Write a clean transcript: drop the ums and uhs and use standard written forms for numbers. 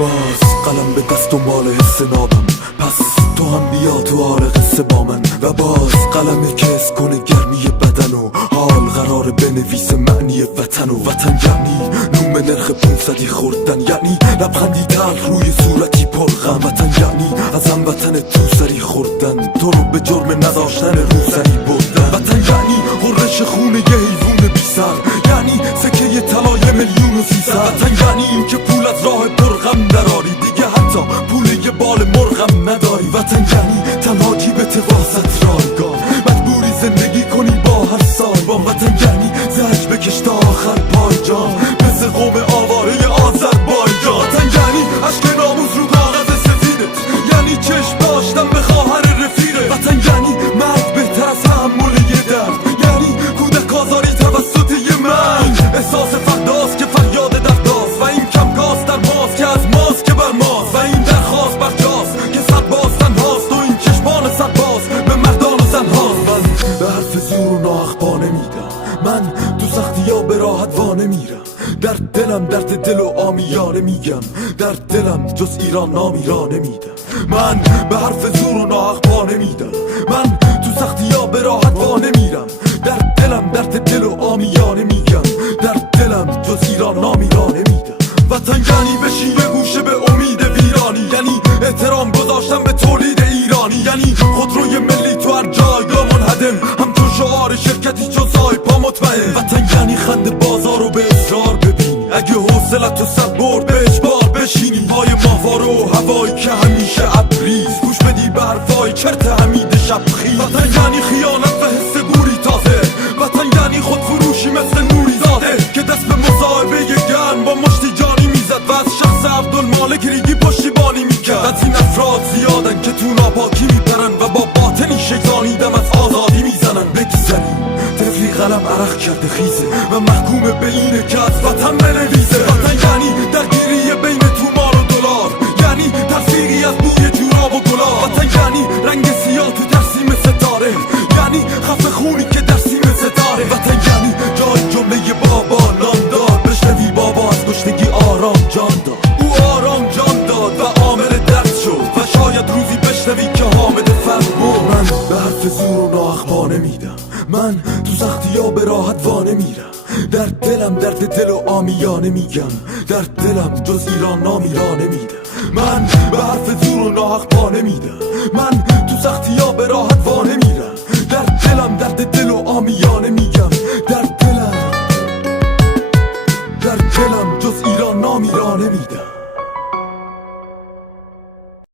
باز قلم به دست و مال حس نابم، پس تو هم بیا تو حال قصه با من. و باز قلم که حس کنه گرمی بدن و حال قرار بنویس معنی وطن. و وطن یعنی نوم نرخ 500 خوردن، یعنی لبخندی تلخ روی صورتی پرغم. وطن یعنی از هموطن تو سری خوردن، تو رو به جرم نداشتن روسری بردن. وطن یعنی غرش خون یه حیوون بی سر، یعنی سکه طلای 1,300,000. وطن یعنی این که پول از راه پرغم دراری، دیگه حتی پول یه بال مرغم نداری. وطن یعنی تنها جیبت واسط رایگاه، مجبوری زندگی کنی با هر سال با. وطن یعنی زهج بکش تا آخر پایجان، مثل قوم آواره آذربایجان. وطن یعنی عشق ناموس رو کاغذ سفیدت، یعنی چشم داشتن به خواهر رفیقت. وطن یعنی مرد بهتر از تحمل یه درد، یعنی کودک آزاری توسط یه مرد. احساس فرداست که فریاد درداست، و این کمگاست در ماست که از ماست که بر ماست. و این درخواست بر جاست که سرباز تنهاست، و این چشمان سرباز به مردان و زنهاست. من به حرف زور و ناخبا نمیدم، من تو سختی ها به راحت وا نمیرم. در دلم درد دل و آمیانه میگم، در دلم جز ایران نامی را نمیدم. من به حرف زور و ناخبا نمیدم، من تو سختی ها به راحت وا نمیرم. در دلم درد دل و آمیانه میگم، در دلم جز ایران نامی را نمیدم. وطن یعنی بشی یه گوشه به امید ویرانی، یعنی احترام گذاشتن به تولید ایرانی، یعنی خودروی ملی تو هر جایگاه منهدم، هم تو شعار شرکتی چون سایپا مطمئن. وطن یعنی خند بازار رو به اصرار ببینی، اگه حوصلت و سر برد به اجبار بشینی. پای ماهواره و هوایی که همیشه ابریز، گوش بدی به حرفای چرت حمید شبخیز. وطن یعنی خیانت و حس گوری تازه، وطن یعنی خودفروشی مثل نوری زاده که دست به مصاحبه گرم با مشتی جانی میزد، و از شخص عبدالمالک ریگی پشتیبانی میکرد. از این افراد زیادن که تو ناپاکی میپرن، و با باطنی شیطانی دم از آزادی میزنن. بگذری طفلی قلم عرق کرده خیزه، و محکوم به اینه که از وطن بنویسه. وطن یعنی درگیری بین تومان و دلار، یعنی تلفیقی از بوی جوراب و گلاب. وطن یعنی رنگ سیاه تو ترسیم ستاره، یعنی خفه خونی که در سیم ستاره. وطن یعنی جای جمله بابا ناندار، بشنوی بابا از گشنگی آرام جان داد. او آرام جان داد و عامل درد شد، و شاید روزی بشنوی که حامد فرد بود. من به حرف زور و ناخبا نمیدم، من تو سختی ها به راحت وا نمیرم. در دلم درد دل و آمیانه میگم، در دلم جز ایران نامی را نمیدم. من به حرف زور و ناخبا نمیدم، من تو سختی ها به راحت وا نمیرم. در دلم درد دل و آمیانه میگم، در دلم جز ایران نامی را نمیدم.